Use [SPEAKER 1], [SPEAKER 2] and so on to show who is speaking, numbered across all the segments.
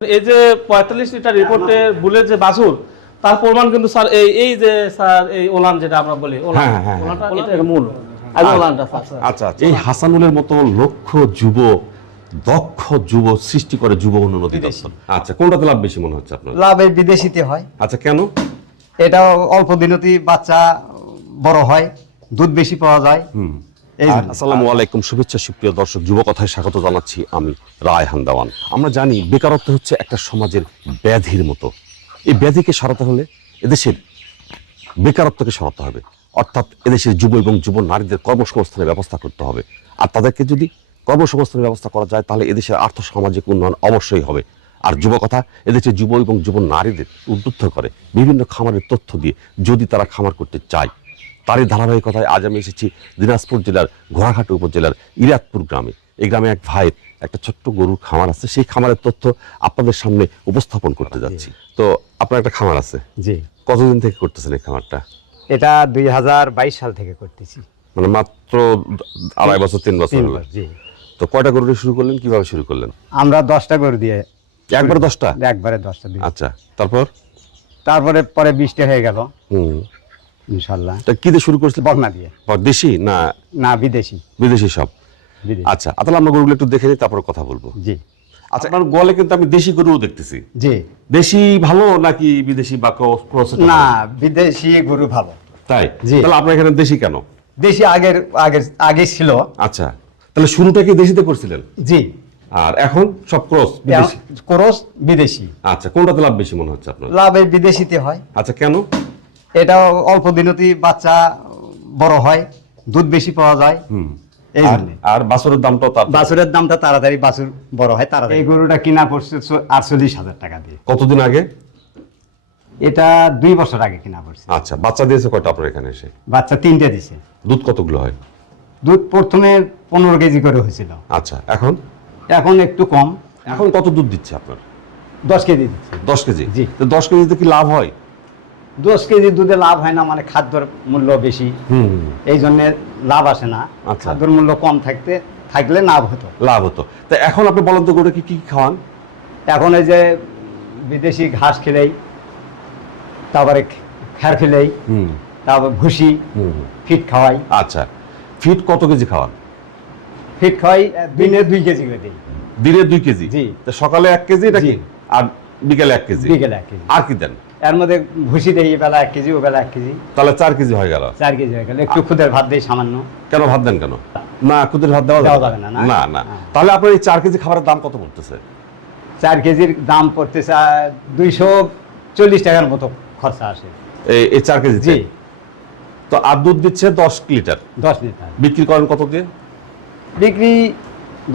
[SPEAKER 1] এই যে পঁয়তাল্লিশ লিটার রিপোর্টে বুলের যে বাছুর তার প্রমাণ কিন্তু স্যার এই এই যে স্যার এই ওলান যেটা আমরা বলি ওলান।
[SPEAKER 2] হ্যাঁ, হ্যাঁ, হ্যাঁ।
[SPEAKER 1] ওলানটা মূল। স্যার।
[SPEAKER 2] আচ্ছা আচ্ছা। এই হাসানুলের মতো লক্ষ যুব দক্ষ যুব সৃষ্টি করে যুব উন্নতি দপ্তর। আচ্ছা কোনটাতে লাভ বেশি মনে হচ্ছে আপনার?
[SPEAKER 3] লাভ এই বিদেশিতে হয়।
[SPEAKER 2] আচ্ছা কেন?
[SPEAKER 3] এটা অল্প দিনতেই বাচ্চা বড় হয় দুধ বেশি পাওয়া যায়। জন্য।
[SPEAKER 2] আসসালামু আলাইকুম শুভেচ্ছা সুপ্রিয় দর্শক যুব কথায় স্বাগত জানাচ্ছি আমি রায় হান্দাওয়ান। আমরা জানি বেকারত্ব হচ্ছে একটা সমাজের ব্যাধির মতো। এই ব্যাধিকে সরাতে হলে এদেশের বেকারত্বকে সরাতে হবে। অর্থাৎ এদেশের যুব এবং যুব নারীদের কর্মসংস্থানের ব্যবস্থা করতে হবে। আর তাদেরকে যদি কর্মসংস্থানের ব্যবস্থা করা যায় তাহলে এদেশের আর্থ সামাজিক উন্নয়ন অবশ্যই হবে। আর যুব কথা এদেশের যুব এবং যুব নারীদের উদ্বুদ্ধ করে বিভিন্ন খামারের তথ্য দিয়ে যদি তারা খামার করতে চায় তারই ধারাবাহিকতায় আজ আমি এসেছি দিনাজপুর জেলার ঘোড়াঘাট উপজেলার ইরাতপুর গ্রামে। এই গ্রামে এক ভাইয়ের একটা ছোট্ট গরুর খামার আছে। সেই খামারের তথ্য আপনাদের সামনে উপস্থাপন করতে যাচ্ছি। তো আপনার একটা খামার আছে?
[SPEAKER 3] জি।
[SPEAKER 2] কতদিন থেকে করতেছেন এই খামারটা?
[SPEAKER 3] এটা দুই হাজার বাইশ সাল থেকে করতেছি।
[SPEAKER 2] মানে মাত্র আড়াই বছর তিন বছর
[SPEAKER 3] জি।
[SPEAKER 2] তো কয়টা গরু দিয়ে শুরু করলেন? কীভাবে শুরু করলেন?
[SPEAKER 3] আমরা দশটা গরু দিয়ে
[SPEAKER 2] একবার দশটা?
[SPEAKER 3] একবারে দশটা
[SPEAKER 2] আচ্ছা তারপর?
[SPEAKER 3] তারপরে পরে বৃষ্টি হয়ে গেল।
[SPEAKER 2] হুম।
[SPEAKER 3] ইনশাল্লাহ।
[SPEAKER 2] তা কি দিয়ে শুরু করেছিলেন
[SPEAKER 3] বকনা দিয়ে।
[SPEAKER 2] দেশি না?
[SPEAKER 3] না বিদেশি।
[SPEAKER 2] বিদেশি সব? আচ্ছা তাহলে আমরা গরুগুলো একটু দেখে নিই তারপর কথা বলব।
[SPEAKER 3] জি।
[SPEAKER 2] আচ্ছা আপনার গলে কিন্তু আমি দেশি গরুও দেখতেছি।
[SPEAKER 3] জি।
[SPEAKER 2] দেশি ভালো নাকি বিদেশি বা ক্রস
[SPEAKER 3] না বিদেশি গরু ভালো।
[SPEAKER 2] তাই। তাহলে আপনার এখানে দেশি কেন?
[SPEAKER 3] দেশি আগের আগের আগে ছিল।
[SPEAKER 2] আচ্ছা তাহলে শুরুটা কি দেশিতে করছিলেন?
[SPEAKER 3] জি।
[SPEAKER 2] আর এখন সব ক্রস বিদেশি?
[SPEAKER 3] ক্রস বিদেশি।
[SPEAKER 2] আচ্ছা কোনটাতে লাভ বেশি মনে হচ্ছে আপনার?
[SPEAKER 3] লাভ বিদেশিতে হয়।
[SPEAKER 2] আচ্ছা কেন?
[SPEAKER 3] এটা অল্প দিনতেই বাচ্চা বড় হয় দুধ বেশি পাওয়া যায়।
[SPEAKER 2] হুম।
[SPEAKER 3] এই
[SPEAKER 2] আর- বাছরের দামটাও তার
[SPEAKER 3] বাছুরের দামটা তাড়াতাড়ি বাছুর বড় হয় তাড়াতাড়ি। এই গরুটা কিনা পড়ছে আটচল্লিশ হাজার টাকা দিয়ে।
[SPEAKER 2] কতদিন আগে?
[SPEAKER 3] এটা দুই বছর আগে কিনা পড়ছে।
[SPEAKER 2] আচ্ছা বাচ্চা দিয়েছে কয়টা আপনার এখানে এসে?
[SPEAKER 3] বাচ্চা তিনটে দিছে।
[SPEAKER 2] দুধ কতগুলো হয়?
[SPEAKER 3] দুধ প্রথমে পনেরো কেজি করে হয়েছিল।
[SPEAKER 2] আচ্ছা এখন?
[SPEAKER 3] এখন একটু কম।
[SPEAKER 2] এখন কত দুধ দিচ্ছে আপনার?
[SPEAKER 3] দশ কেজি দিচ্ছে।
[SPEAKER 2] দশ কেজি?
[SPEAKER 3] জি।
[SPEAKER 2] তো দশ কেজিতে কি লাভ হয়?
[SPEAKER 3] দশ কেজি দুধে লাভ হয় না মানে খাদ্যর মূল্য বেশি। এই জন্য লাভ আসে না।
[SPEAKER 2] আচ্ছা।
[SPEAKER 3] খাদ্যর মূল্য কম থাকতে থাকলে লাভ হতো।
[SPEAKER 2] লাভ হতো। তা এখন আপনি বলেন তো গরুকে কি কি খাওয়ান?
[SPEAKER 3] এখন এই যে বিদেশি ঘাস খেলেই তারপরে খ্যার খেলেই তারপর ভুসি ফিট খাওয়াই।
[SPEAKER 2] আচ্ছা। ফিট কত কেজি খাওয়ান?
[SPEAKER 3] ফিট খাওয়াই দিনে দুই কেজি করে দিই।
[SPEAKER 2] দিনে দুই কেজি?
[SPEAKER 3] জি।
[SPEAKER 2] তা সকালে এক কেজি নাকি? আর বিকেলে এক কেজি?
[SPEAKER 3] বিকেলে এক কেজি।
[SPEAKER 2] আর কি দেন?
[SPEAKER 3] এর মধ্যে ভুসি দেই বেলা এক কেজি ও বেলা এক কেজি।
[SPEAKER 2] তাহলে চার কেজি হয়ে গেল।
[SPEAKER 3] চার কেজি হয়ে গেল। একটু খুদের ভাত দেই সামান্য।
[SPEAKER 2] কেন ভাত দেন কেন? না খুদের ভাত দেওয়া যাবে
[SPEAKER 3] না, না?
[SPEAKER 2] না
[SPEAKER 3] হ্যাঁ।
[SPEAKER 2] তাহলে আপনার এই চার কেজি খাবারের দাম কত পড়তেছে?
[SPEAKER 3] চার কেজির দাম পড়তেছে দুইশো চল্লিশ টাকার মতো খরচা আসে।
[SPEAKER 2] এই এই চার কেজি
[SPEAKER 3] জি।
[SPEAKER 2] তো আর দুধ দিচ্ছে দশ লিটার।
[SPEAKER 3] দশ লিটার।
[SPEAKER 2] বিক্রি করেন কত দিয়ে?
[SPEAKER 3] বিক্রি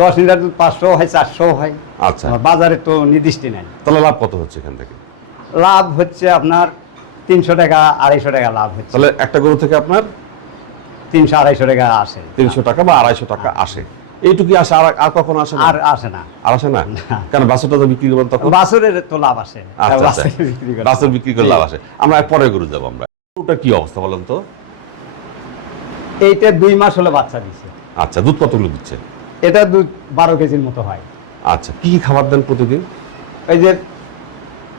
[SPEAKER 3] দশ লিটার দুধ পাঁচশো হয় চারশো হয়।
[SPEAKER 2] আচ্ছা।
[SPEAKER 3] বাজারে তো নির্দিষ্ট নাই।
[SPEAKER 2] তাহলে লাভ কত হচ্ছে এখান থেকে?
[SPEAKER 3] লাভ হচ্ছে আপনার তিনশো টাকা আড়াইশো টাকা লাভ হচ্ছে।
[SPEAKER 2] তাহলে একটা গরু থেকে আপনার
[SPEAKER 3] তিনশো আড়াইশো টাকা আসে।
[SPEAKER 2] তিনশো টাকা বা আড়াইশো টাকা আসে। এইটুকু আসে আর আর কখনো আসে
[SPEAKER 3] আর আসে না।
[SPEAKER 2] আর আসে না। কেন বাসুরটা তো বিক্রি করবেন তখন?
[SPEAKER 3] বাছুরের তো লাভ আসে।
[SPEAKER 2] আচ্ছা আচ্ছা।
[SPEAKER 3] বাছুর বিক্রি করে।
[SPEAKER 2] বাসুর বিক্রি করে লাভ আসে। আমরা পরে গরু যাব আমরা। গরুটার কি অবস্থা বলেন তো?
[SPEAKER 3] এইটা দুই মাস হলে বাচ্চা দিছে।
[SPEAKER 2] আচ্ছা দুধ কতগুলো দিচ্ছে?
[SPEAKER 3] এটা দুধ বারো কেজির মতো হয়।
[SPEAKER 2] আচ্ছা কি কি খাবার দেন প্রতিদিন?
[SPEAKER 3] এই যে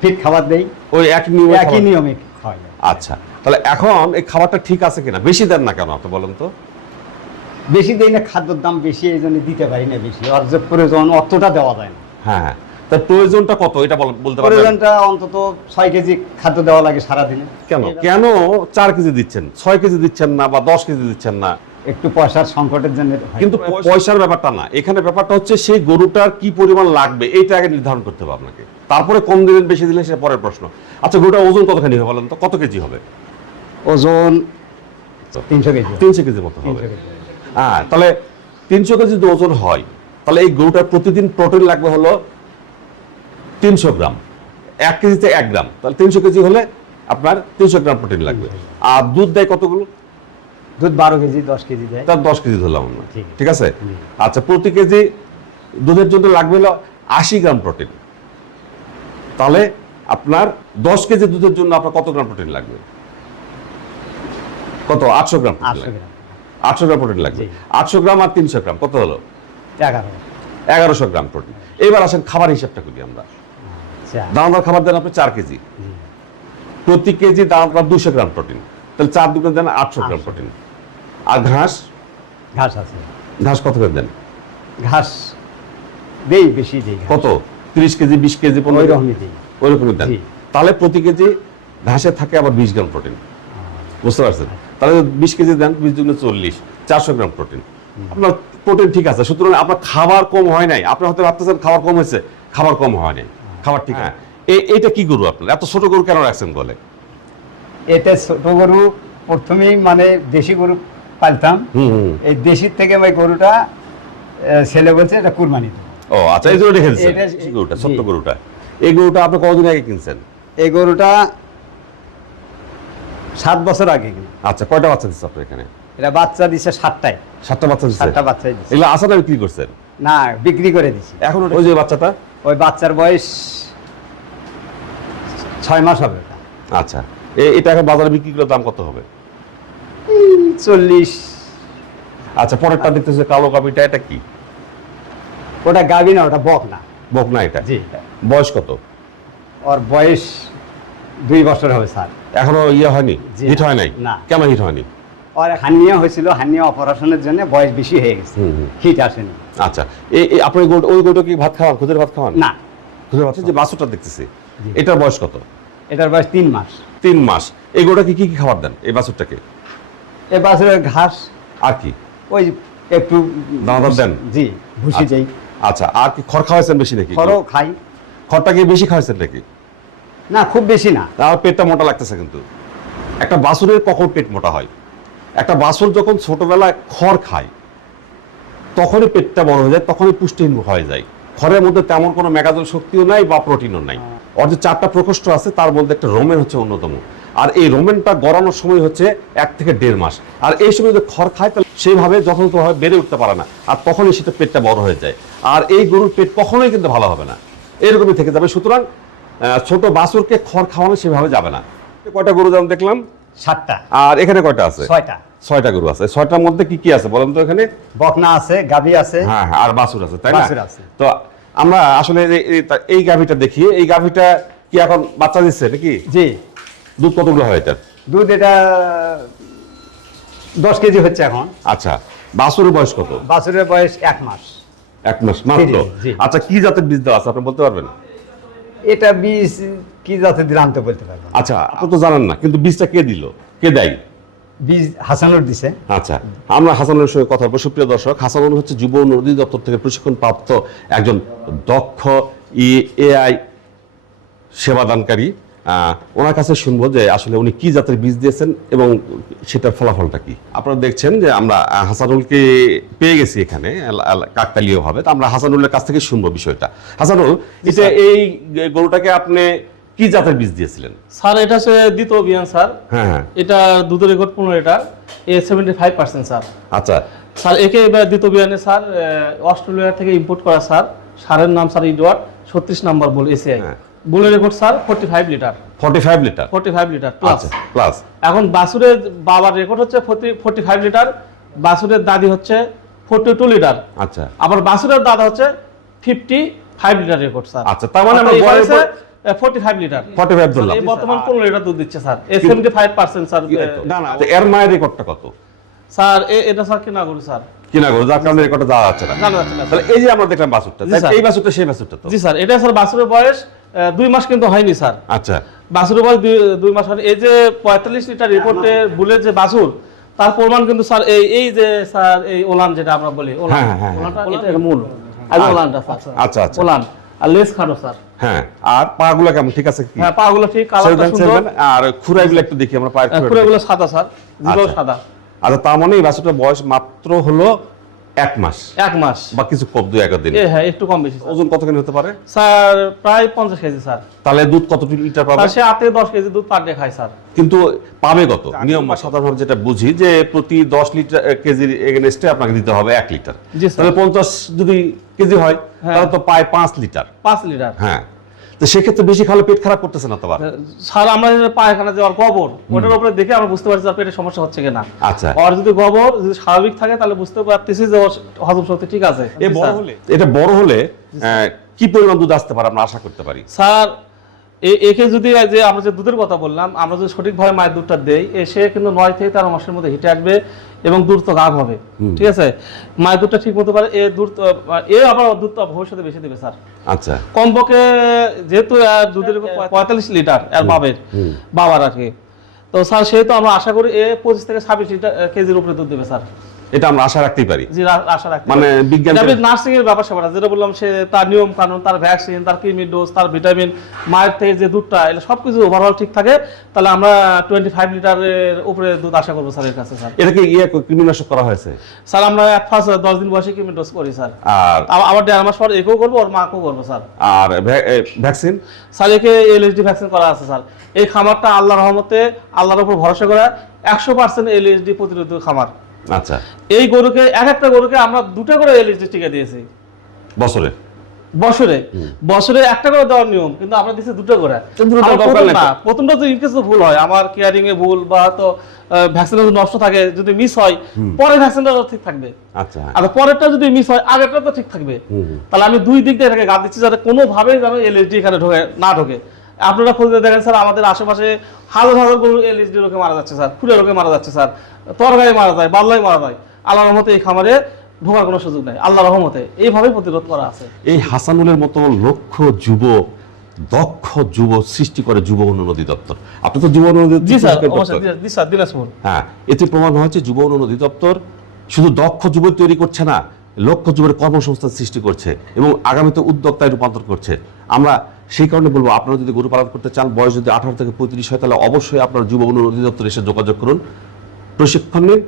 [SPEAKER 3] ফিট খাবার দেই।
[SPEAKER 2] ওই এক নিয়মে
[SPEAKER 3] একই নিয়মে খাওয়াই
[SPEAKER 2] আচ্ছা তাহলে এখন এই খাবারটা ঠিক আছে কিনা? বেশি দেন না কেন আপনি বলেন তো?
[SPEAKER 3] বেশি দেই না খাদ্যর দাম বেশি এই জন্য দিতে পারি না বেশি। আর যে প্রয়োজন অতটা দেওয়া যায় না।
[SPEAKER 2] হ্যাঁ হ্যাঁ। তার প্রয়োজনটা কত? এটা বলতে পারবেন?
[SPEAKER 3] প্রয়োজনটা অন্তত ছয় কেজি খাদ্য দেওয়া লাগে সারাদিনে।
[SPEAKER 2] কেন? কেন চার কেজি দিচ্ছেন? ছয় কেজি দিচ্ছেন না বা দশ কেজি দিচ্ছেন না?
[SPEAKER 3] একটু পয়সার সংকটের জন্য
[SPEAKER 2] কিন্তু পয়সার ব্যাপারটা না। এখানে ব্যাপারটা হচ্ছে সেই গরুটার কি পরিমাণ লাগবে এইটা আগে নির্ধারণ করতে হবে আপনাকে। তারপরে কম দিলেন বেশি দিলেন সেটা পরের প্রশ্ন। আচ্ছা গরুটার ওজন কতখানি হবে বলেন তো? কত কেজি হবে?
[SPEAKER 3] ওজন তিনশো কেজি
[SPEAKER 2] তিনশো কেজির মতো হবে।
[SPEAKER 3] তিনশো কেজি
[SPEAKER 2] হ্যাঁ তাহলে তিনশো কেজি যদি ওজন হয় তাহলে এই গরুটার প্রতিদিন প্রোটিন লাগবে হলো তিনশো গ্রাম। এক কেজিতে এক গ্রাম। তাহলে তিনশো কেজি হলে আপনার তিনশো গ্রাম প্রোটিন লাগবে। আর দুধ দেয় কতগুলো?
[SPEAKER 3] দুধ বারো কেজি দশ কেজি দেয়।
[SPEAKER 2] তার দশ কেজি ধরলাম আমরা।
[SPEAKER 3] ঠিক।
[SPEAKER 2] আছে? আচ্ছা প্রতি কেজি দুধের জন্য লাগবে হলো আশি গ্রাম প্রোটিন। তাহলে আপনার দশ কেজি দুধের জন্য আপনার কত গ্রাম প্রোটিন লাগবে? কত? আটশো গ্রাম
[SPEAKER 3] আটশো গ্রাম।
[SPEAKER 2] প্রোটিন লাগবে। আটশো গ্রাম আর তিনশো গ্রাম কত হলো?
[SPEAKER 3] এগারো।
[SPEAKER 2] এগারোশো গ্রাম প্রোটিন। এবার আসেন খাবার হিসাবটা করি আমরা।
[SPEAKER 3] আচ্ছা।
[SPEAKER 2] দানাদার খাবার দেন আপনি চার কেজি। প্রতি কেজি দানাদার দুশো গ্রাম প্রোটিন। তাহলে চার দুটো দেন আটশো গ্রাম প্রোটিন। আর ঘাস?
[SPEAKER 3] ঘাস আছে।
[SPEAKER 2] ঘাস কত করে দেন?
[SPEAKER 3] ঘাস দেই বেশি দেই
[SPEAKER 2] কত? তিরিশ কেজি বিশ কেজি
[SPEAKER 3] ওই
[SPEAKER 2] পনেরো
[SPEAKER 3] রকমই দিই।
[SPEAKER 2] ওই রকমই দেন তাহলে প্রতি কেজি ঘাসে থাকে আবার বিশ গ্রাম প্রোটিন। বুঝতে পারছেন? তাহলে বিশ কেজি দেন বিশ দুগুণে চল্লিশ চারশো গ্রাম প্রোটিন। আপনার প্রোটিন ঠিক আছে সুতরাং আপনার খাবার কম হয় নাই। আপনি হয়তো ভাবতেছেন খাবার কম হয়েছে খাবার কম হয় নাই। খাবার ঠিক হ্যাঁ। এইটা কি গরু আপনার? এত ছোট গরু কেন রাখছেন বলে?
[SPEAKER 3] এটা ছোট গরু প্রথমেই মানে দেশি গরু পালতাম। এই দেশির থেকে আমি গরুটা ছেলে বলছে এটা কুরবানি
[SPEAKER 2] ও আচ্ছা এই
[SPEAKER 3] এটা-
[SPEAKER 2] এই গরুটা ছোট্ট গরুটা। এই গরুটা আপনি কতদিন আগে কিনছেন?
[SPEAKER 3] এই গরুটা সাত বছর আগে
[SPEAKER 2] আচ্ছা কয়টা বাচ্চা দিচ্ছে আপনার এখানে?
[SPEAKER 3] এটা বাচ্চা দিচ্ছে সাতটায়।
[SPEAKER 2] সাতটা বাচ্চা দিচ্ছে?
[SPEAKER 3] সাতটা বাচ্চা দিছে।
[SPEAKER 2] এগুলো আসাটা বিক্রি করছেন?
[SPEAKER 3] না বিক্রি করে দিছি।
[SPEAKER 2] এখন ওই যে বাচ্চাটা?
[SPEAKER 3] ওই বাচ্চার বয়স ছয় মাস হবে
[SPEAKER 2] আচ্ছা। এটা এখন বাজারে বিক্রি করলে দাম কত হবে?
[SPEAKER 3] চল্লিশ।
[SPEAKER 2] আচ্ছা পরেরটা দেখতেছে কালো কাপিটা এটা কি?
[SPEAKER 3] ওটা গাবি না ওটা বক না।
[SPEAKER 2] বক না এটা?
[SPEAKER 3] জি।
[SPEAKER 2] বয়স কত?
[SPEAKER 3] ওর বয়স দুই বছর হবে স্যার।
[SPEAKER 2] এখনও ইয়ে হয়নি? হিট হয় নাই?
[SPEAKER 3] না।
[SPEAKER 2] কেন হিট হয়নি?
[SPEAKER 3] ওর হান্নিয়া হয়েছিল হান্নিয়া অপারেশনের জন্য বয়স বেশি হয়ে গেছে। হিট আসেনি।
[SPEAKER 2] আচ্ছা এই আপনার ওই গরুটা কি ভাত খাওয়ান? খুদের ভাত খাওয়ান?
[SPEAKER 3] না।
[SPEAKER 2] খুদের ভাত? যে বাছুরটা দেখতেছি। এটার বয়স কত?
[SPEAKER 3] এটার বয়স তিন মাস।
[SPEAKER 2] তিন মাস। এই গরুটাকে কি কি খাবার দেন এই বাছুরটাকে?
[SPEAKER 3] এ বাছুরের ঘাস
[SPEAKER 2] আর কি?
[SPEAKER 3] ওই একটু
[SPEAKER 2] দানাদার দেন?
[SPEAKER 3] জি ভুসি
[SPEAKER 2] আচ্ছা।
[SPEAKER 3] দেই।
[SPEAKER 2] আচ্ছা আর কি খড় খাওয়াইছেন বেশি নাকি?
[SPEAKER 3] খড়ও খাই।
[SPEAKER 2] খড়টা কি বেশি খাওয়াইছেন নাকি?
[SPEAKER 3] না খুব বেশি না।
[SPEAKER 2] তার পেটটা মোটা লাগতেছে কিন্তু। একটা বাছুরের কখন পেট মোটা হয়? একটা বাছুর যখন ছোটবেলায় খড় খায় তখনই পেটটা বড় হয়ে যায় তখনই পুষ্টিহীন হয়ে যায়। খড়ের মধ্যে তেমন কোনো মেগাজল শক্তিও নাই বা প্রোটিনও নাই। ওর যে চারটা প্রকোষ্ঠ আছে তার মধ্যে একটা রোমেন হচ্ছে অন্যতম। আর এই রোমেনটা গড়ানোর সময় হচ্ছে এক থেকে দেড় মাস। আর এই সময় যদি খড় খায় তাহলে সেইভাবে যথাযথভাবে বেড়ে উঠতে পারে না। আর তখনই সেটা পেটটা বড় হয়ে যায়। আর এই গরুর পেট কখনোই কিন্তু ভালো হবে না। এরকমই থেকে যাবে। সুতরাং ছোট বাছুরকে খড় খাওয়ানো সেভাবে যাবে না। কয়টা গরু যেমন দেখলাম?
[SPEAKER 3] সাতটা।
[SPEAKER 2] আর এখানে কয়টা আছে?
[SPEAKER 3] ছয়টা।
[SPEAKER 2] ছয়টা গরু আছে। ছয়টার মধ্যে কি কি আছে বলেন তো এখানে?
[SPEAKER 3] বকনা আছে গাবি আছে।
[SPEAKER 2] হ্যাঁ হ্যাঁ আর বাছুর আছে তাই না? তো আমরা আসলে এই গাভিটা দেখি। এই গাভিটা কি এখন বাচ্চা দিচ্ছে নাকি?
[SPEAKER 3] জি।
[SPEAKER 2] দুধ কতগুলো হয় এটার?
[SPEAKER 3] দুধ এটা দশ কেজি হচ্ছে এখন।
[SPEAKER 2] আচ্ছা বাছুরের বয়স কত?
[SPEAKER 3] বাছুরের বয়স এক মাস।
[SPEAKER 2] এক মাস মাত্র? আচ্ছা কি জাতের বীজ দেওয়া আছে আপনি বলতে পারবেন?
[SPEAKER 3] এটা বীজ কি জাতে দিলাম তো বলতে পারব? না।
[SPEAKER 2] আচ্ছা আপনি তো জানেন না কিন্তু বীজটা কে দিল? কে দেয়?
[SPEAKER 3] বীজ হাসানুর দিছে।
[SPEAKER 2] আচ্ছা আমরা হাসানুর সঙ্গে কথা বলব। সুপ্রিয় দর্শক হাসানুর হচ্ছে যুব নদী দপ্তর থেকে প্রশিক্ষণ প্রাপ্ত একজন দক্ষ এআই সেবাদানকারী। ওনার কাছে শুনব যে আসলে উনি কি জাতের বীজ দিয়েছেন এবং সেটার ফলাফলটা কি। আপনারা দেখছেন যে আমরা হাসানুলকে পেয়ে গেছি এখানে কাকতালীয় ভাবে। তো আমরা হাসানুলের কাছ থেকে শুনব বিষয়টা। হাসানুল এটা এই গরুটাকে আপনি কি জাতের বীজ দিয়েছিলেন?
[SPEAKER 1] স্যার এটা হচ্ছে দ্বিতীয় অভিযান স্যার।
[SPEAKER 2] হ্যাঁ হ্যাঁ।
[SPEAKER 1] এটা দুধের রেকর্ড পনেরো এটা এ সেভেন্টি ফাইভ পার্সেন্ট স্যার।
[SPEAKER 2] আচ্ছা।
[SPEAKER 1] স্যার একে এবার দ্বিতীয় বিয়ানে স্যার অস্ট্রেলিয়া থেকে ইম্পোর্ট করা স্যার। সারের নাম স্যার ইডওয়ার্ড। ছত্রিশ নাম্বার বল এসিআই।
[SPEAKER 2] হ্যাঁ।
[SPEAKER 1] বুলের record sir forty five litre
[SPEAKER 2] forty five litre
[SPEAKER 1] forty five litre plus
[SPEAKER 2] আচ্ছা প্লাস
[SPEAKER 1] এখন বাসুরের বাবার রেকর্ড হচ্ছে ফোর্টি ফাইভ লিটার বাসুরের দাদি হচ্ছে ফোর্টি টু লিটার
[SPEAKER 2] আচ্ছা।
[SPEAKER 1] আবার বাসুরের দাদা হচ্ছে fifty five litre record sir
[SPEAKER 2] আচ্ছা, তার মানে আমরা গড়ের উপর-
[SPEAKER 1] ফোর্টি ফাইভ লিটার
[SPEAKER 2] 45 ধরলাম।
[SPEAKER 1] এই বর্তমান পনেরো লিটার দুধ দিচ্ছে স্যার এ সেভেন্টি ফাইভ পার্সেন্ট স্যার
[SPEAKER 2] না না এর মায়ের রেকর্ডটা কত?
[SPEAKER 1] স্যার এটা স্যার কেনা করু স্যার
[SPEAKER 2] কিনা গরু যার কারণে রেকর্ডে যাওয়া যাচ্ছে না। তাহলে এই যে আমরা দেখলাম
[SPEAKER 1] স্যার।
[SPEAKER 2] এই বাছুরটা সেই বাছুরটা তো।
[SPEAKER 1] জি স্যার এটা স্যার বাছুরের বয়স দুই মাস কিন্তু হয়নি স্যার।
[SPEAKER 2] আচ্ছা।
[SPEAKER 1] বাছুরের বয়স দুই- মাস হয়নি। এই যে পঁয়তাল্লিশ লিটার রিপোর্টে বুলের যে বাছুর তার প্রমাণ কিন্তু স্যার এই এই যে স্যার এই ওলান যেটা আমরা বলি ওলান।
[SPEAKER 2] হ্যাঁ, হ্যাঁ, হ্যাঁ।
[SPEAKER 1] ওলানটা এটা মূল। আর
[SPEAKER 2] আচ্ছা।
[SPEAKER 1] ওলানটা স্যার।
[SPEAKER 2] আচ্ছা, আচ্ছা।
[SPEAKER 1] ওলান। আর লেস খাটো স্যার।
[SPEAKER 2] হ্যাঁ আর পা গুলা কেমন? ঠিক আছে কি?
[SPEAKER 1] হ্যাঁ পা গুলো ঠিক কালারটা সুন্দর।
[SPEAKER 2] আর খুরাই গুলো একটু দেখি আমরা পায়ের
[SPEAKER 1] সাদা স্যার। জিরো। সাদা।
[SPEAKER 2] আচ্ছা তার মানে এই বাছুরটার বয়স মাত্র হলো এক মাস।
[SPEAKER 1] এক মাস।
[SPEAKER 2] বা কিছু কম দুই এগারো দিন।
[SPEAKER 1] এ হ্যাঁ একটু কম বেশি।
[SPEAKER 2] ওজন কতখানি হতে পারে?
[SPEAKER 1] স্যার প্রায় পঞ্চাশ কেজি স্যার।
[SPEAKER 2] তাহলে দুধ কত লিটার পাবে?
[SPEAKER 1] সে আট থেকে দশ কেজি দুধ পার ডে খায় স্যার।
[SPEAKER 2] কিন্তু পাবে কত? নিয়ম সাধারণভাবে যেটা বুঝি যে প্রতি দশ লিটার কেজির এগেনস্টে আপনাকে দিতে হবে এক লিটার। তাহলে পঞ্চাশ যদি কেজি হয়
[SPEAKER 1] হ্যাঁ।
[SPEAKER 2] তাহলে তো পায় পাঁচ লিটার।
[SPEAKER 1] পাঁচ লিটার।
[SPEAKER 2] হ্যাঁ। তো সেক্ষেত্রে বেশি খালে পেট খারাপ করতেছে না তোমার
[SPEAKER 1] স্যার আমরা যে পায়খানা যাওয়ার গোবর ওটার উপরে দেখে আমরা বুঝতে পারছি তার পেটের সমস্যা হচ্ছে কিনা।
[SPEAKER 2] আচ্ছা।
[SPEAKER 1] আর যদি গোবর যদি স্বাভাবিক থাকে তাহলে বুঝতে পারতেছি যে হজম শক্তি ঠিক আছে।
[SPEAKER 2] এ বড় হলে? এটা বড় হলে কি পরিমাণ দুধ আসতে পারে আমরা আশা করতে পারি?
[SPEAKER 1] স্যার একে যদি যে আমরা যে দুধের কথা বললাম আমরা যদি সঠিকভাবে মায়ের দুধটা দেই এ সে কিন্তু নয় থেকে তেরো মাসের মধ্যে হিটে আসবে এবং দ্রুত গাভ হবে। ঠিক আছে? মায়ের দুধটা ঠিক মতো পারে এ দুধ এ আবার দুধটা ভবিষ্যতে বেশি দেবে স্যার।
[SPEAKER 2] আচ্ছা।
[SPEAKER 1] কমপক্ষে যেহেতু দুধের পঁয়তাল্লিশ লিটার এর বাবের বাবার আর কি। তো স্যার সেহেতু আমরা আশা করি এ পঁচিশ থেকে ছাব্বিশ লিটার কেজির উপরে দুধ দেবে স্যার।
[SPEAKER 2] এটা আমরা আশা রাখতেই পারি।
[SPEAKER 1] জি আশা রাখতে
[SPEAKER 2] মানে। বিজ্ঞান
[SPEAKER 1] এটা নার্সিং এর ব্যাপার স্যাপার যেটা বললাম সে তার নিয়ম কানুন তার ভ্যাকসিন তার কৃমি ডোজ তার ভিটামিন মায়ের থেকে যে দুধটা এগুলো সবকিছু ওভারঅল ঠিক থাকে। তাহলে আমরা টোয়েন্টি ফাইভ লিটারের উপরে দুধ আশা করব স্যার এর কাছে স্যার।
[SPEAKER 2] এটাকে ইয়ে কৃমিনাশক করা হয়েছে?
[SPEAKER 1] স্যার আমরা এক ফার্স্ট দশ দিন বয়সে কৃমি ডোজ করি স্যার।
[SPEAKER 2] আর
[SPEAKER 1] আবার- দেড় মাস পর একেও করব ওর মাকেও করব স্যার।
[SPEAKER 2] আর ভ্যাকসিন
[SPEAKER 1] স্যার একে এলএসডি ভ্যাকসিন করা আছে স্যার। এই খামারটা আল্লাহ রহমতে আল্লাহর উপর ভরসা করে একশো পার্সেন্ট এলএসডি প্রতিরোধী খামার।
[SPEAKER 2] আচ্ছা।
[SPEAKER 1] এই গরুকে এক একটা গরুকে আমরা দুটো করে এলএসডি টিকা দিয়েছি।
[SPEAKER 2] বছরে?
[SPEAKER 1] বছরে। বছরে একটা করে দেওয়ার নিয়ম কিন্তু আমরা দিচ্ছি দুটো করে। প্রথমটা তো ইনকেস ভুল হয়। আমার কেয়ারিং এ ভুল বা তো ভ্যাকসিন নষ্ট থাকে যদি মিস হয় পরে ভ্যাকসিনটা ঠিক থাকবে।
[SPEAKER 2] আচ্ছা।
[SPEAKER 1] আর পরেরটা যদি মিস হয় আগেরটা তো ঠিক থাকবে। তাহলে আমি দুই দিক দিয়ে এটাকে গাদ দিচ্ছি যাতে কোনোভাবে যেন এলএসডি এখানে ঢোকে না ঢোকে। আপনারা খুঁজে দেখেন স্যার আমাদের আশেপাশে হাজার হাজার গরু এলএসডি রোগে মারা যাচ্ছে স্যার। ফুলের রোগে মারা যাচ্ছে স্যার। তরগায় মারা যায় বাল্লায় মারা যায়। আল্লাহর রহমতে এই খামারে ঢোকার কোনো সুযোগ নাই। আল্লাহর রহমতে এইভাবেই প্রতিরোধ করা আছে।
[SPEAKER 2] এই হাসানুলের মতো লক্ষ যুবক দক্ষ যুব সৃষ্টি করে যুব উন্নয়ন অধিদপ্তর। আপনি তো যুব উন্নয়ন
[SPEAKER 1] দিনাজপুর।
[SPEAKER 2] হ্যাঁ এতে প্রমাণ হয়েছে যুব উন্নয়ন অধিদপ্তর শুধু দক্ষ যুবক তৈরি করছে না লক্ষ যুবের কর্মসংস্থান সৃষ্টি করছে এবং আগামীতে উদ্যোক্তায় রূপান্তর করছে। আমরা সেই কারণে বলব আপনারা যদি গরু পালন করতে চান বয়স যদি আঠারো থেকে পঁয়ত্রিশ হয় তাহলে অবশ্যই আপনার যুব উন্নয়ন অধিদপ্তর এসে যোগাযোগ করুন। প্রশিক্ষণ নিন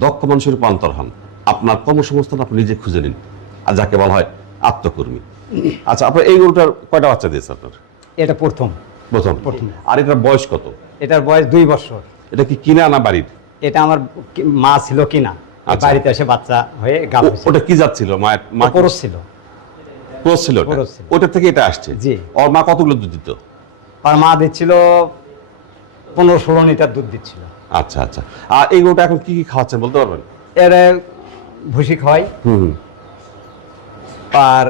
[SPEAKER 2] দক্ষ মানুষের রূপান্তর হন। আপনার কর্মসংস্থান আপনি নিজে খুঁজে নিন আর যাকে বলা হয় আত্মকর্মী। আচ্ছা আপনার এই গরুটার কয়টা বাচ্চা দিয়েছে আপনার?
[SPEAKER 3] এটা প্রথম।
[SPEAKER 2] প্রথম।
[SPEAKER 3] প্রথম।
[SPEAKER 2] আর এটার বয়স কত?
[SPEAKER 3] এটার বয়স দুই বছর।
[SPEAKER 2] এটা কি কিনা আনা বাড়ির?
[SPEAKER 3] এটা আমার মা ছিল কিনা। বাড়িতে এসে বাচ্চা হয়ে গাভ
[SPEAKER 2] ওটা কি যাচ্ছিল? মায়ের মা
[SPEAKER 3] পরশ ছিল।
[SPEAKER 2] ক্রস ছিল ওটা? থেকে এটা আসছে?
[SPEAKER 3] জি।
[SPEAKER 2] ওর মা কতগুলো দুধ দিত?
[SPEAKER 3] আর মা দিচ্ছিল পনেরো ষোলো লিটার দুধ দিচ্ছিল।
[SPEAKER 2] আচ্ছা আচ্ছা। আর এই গরুটা এখন কি কি খাওয়াচ্ছেন বলতে পারবেন?
[SPEAKER 3] এর ভুসি খাওয়াই
[SPEAKER 2] হুম।
[SPEAKER 3] আর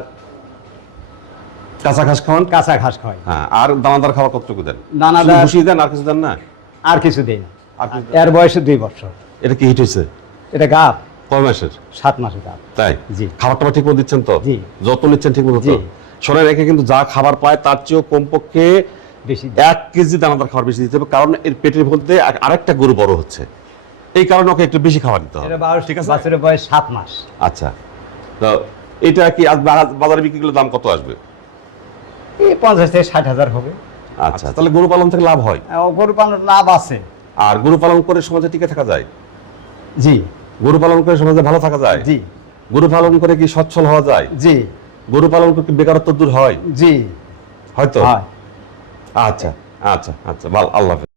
[SPEAKER 2] কাঁচা ঘাস খাওয়ান?
[SPEAKER 3] কাঁচা ঘাস খাওয়াই
[SPEAKER 2] হ্যাঁ আর দানাদার খাবার কতটুকু দেন?
[SPEAKER 3] দানাদার-
[SPEAKER 2] ভুসি দেন আর কিছু দেন না?
[SPEAKER 3] আর কিছু দেই না। এর বয়স দুই বছর।
[SPEAKER 2] এটা কি হিট হয়েছে?
[SPEAKER 3] এটা গাভ
[SPEAKER 2] কয় মাসের?
[SPEAKER 3] সাত মাসে গাভ
[SPEAKER 2] তাই?
[SPEAKER 3] জি।
[SPEAKER 2] খাবার টাবার ঠিক মতো দিচ্ছেন তো?
[SPEAKER 3] জি।
[SPEAKER 2] যত্ন নিচ্ছেন ঠিক মতো তো?
[SPEAKER 3] জি।
[SPEAKER 2] শোনে রেখে কিন্তু যা খাবার পায় তার চেয়েও কমপক্ষে
[SPEAKER 3] বেশি।
[SPEAKER 2] এক কেজি দানাদার খাবার বেশি দিতে হবে কারণ এর পেটের মধ্যে আরেকটা গরু বড় হচ্ছে। এই কারণে ওকে একটু বেশি খাবার দিতে হবে।
[SPEAKER 3] এটা
[SPEAKER 2] ঠিক আছে?
[SPEAKER 3] বাছুরের বয়স সাত মাস।
[SPEAKER 2] আচ্ছা। তো এটা কি আজ বাজারে বিক্রি করলে দাম কত আসবে?
[SPEAKER 3] এই পঞ্চাশ থেকে ষাট হাজার হবে।
[SPEAKER 2] আচ্ছা তাহলে গরু পালন থেকে লাভ হয়?
[SPEAKER 3] গরু পালন লাভ আছে।
[SPEAKER 2] আর গরু পালন করে সমাজে টিকে থাকা যায়?
[SPEAKER 3] জি।
[SPEAKER 2] গরু পালন করে সমাজে ভালো থাকা যায়?
[SPEAKER 3] জি।
[SPEAKER 2] গরু পালন করে কি সচ্ছল হওয়া যায়?
[SPEAKER 3] জি।
[SPEAKER 2] গরু পালন করে বেকারত্ব দূর হয়?
[SPEAKER 3] জি।
[SPEAKER 2] হয়তো? আচ্ছা আচ্ছা আচ্ছা। ভালো আল্লাহ হাফেজ।